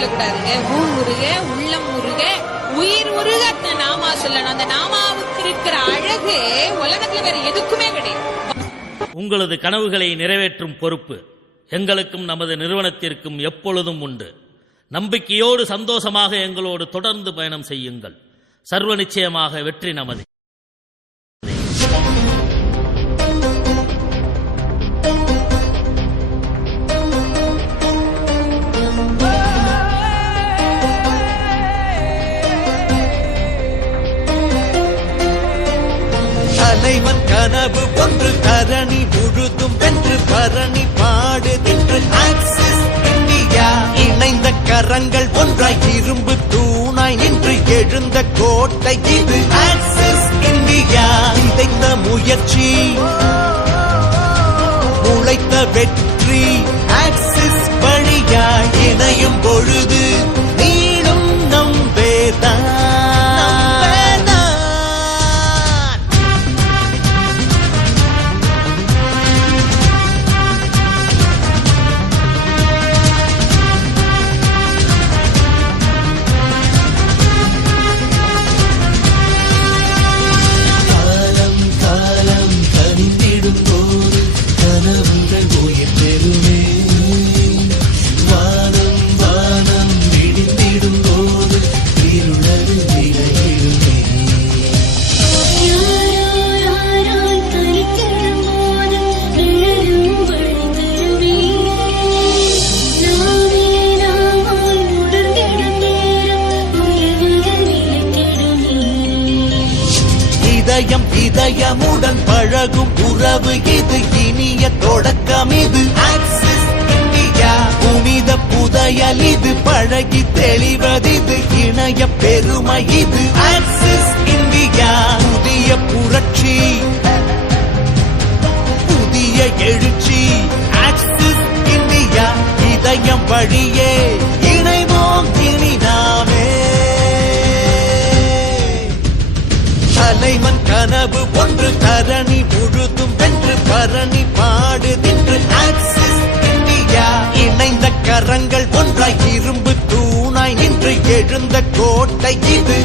சொல்லக்கூடாதுங்க. ஊர் உருக, உள்ளம் உருக, உயிர் உருக நாமா சொல்லணும். அந்த நாமாவுக்கு இருக்கிற அழகு உலகத்துல வேற எதுக்குமே கிடையாது. உங்களது கனவுகளை நிறைவேற்றும் பொறுப்பு எங்களுக்கும் நமது நிறுவனத்திற்கும் எப்பொழுதும் உண்டு. நம்பிக்கையோடு சந்தோஷமாக எங்களோடு தொடர்ந்து பயணம் செய்யுங்கள். சர்வ நிச்சயமாக வெற்றி நமது. தலைவன் கனவு ஒன்று தரணி முழுதும் வென்று பரணி பாடுகின்ற ஆக்சிஸ் இந்தியா. இணைந்த கரங்கள் ஒன்றாய் இரும்பு தூணாய் நின்று எழுந்த கோட்டை இது ஆக்சிஸ் இந்தியா. இதைத்த முயற்சி உழைத்த வெற்றி ஆக்சிஸ் வழியாய் இணையும் பொழுது நீளும் நம்பேதான். இதயம் இதயமுடன் பழகும் உறவு இது, இனிய தொடக்கம் இது ஆக்சிஸ் இந்தியா. புனித புதையல் இது, பழகி தெளிவதிது இணைய பெருமை இது ஆக்சிஸ் இந்தியா. புதிய புரட்சி, புதிய எழுச்சி ஆக்சிஸ் இந்தியா. இதயம் வழியே இணைவோம் இனி நாமே. தலைவன் கனவு ஒன்று தரணி முழுதும் வென்று பரணி பாடுகின்ற ஆக்சிஸ் இந்தியா. இணைந்த கரங்கள் ஒன்றாய் இரும்பு தூணாய் நின்று எழுந்த கோட்டை இது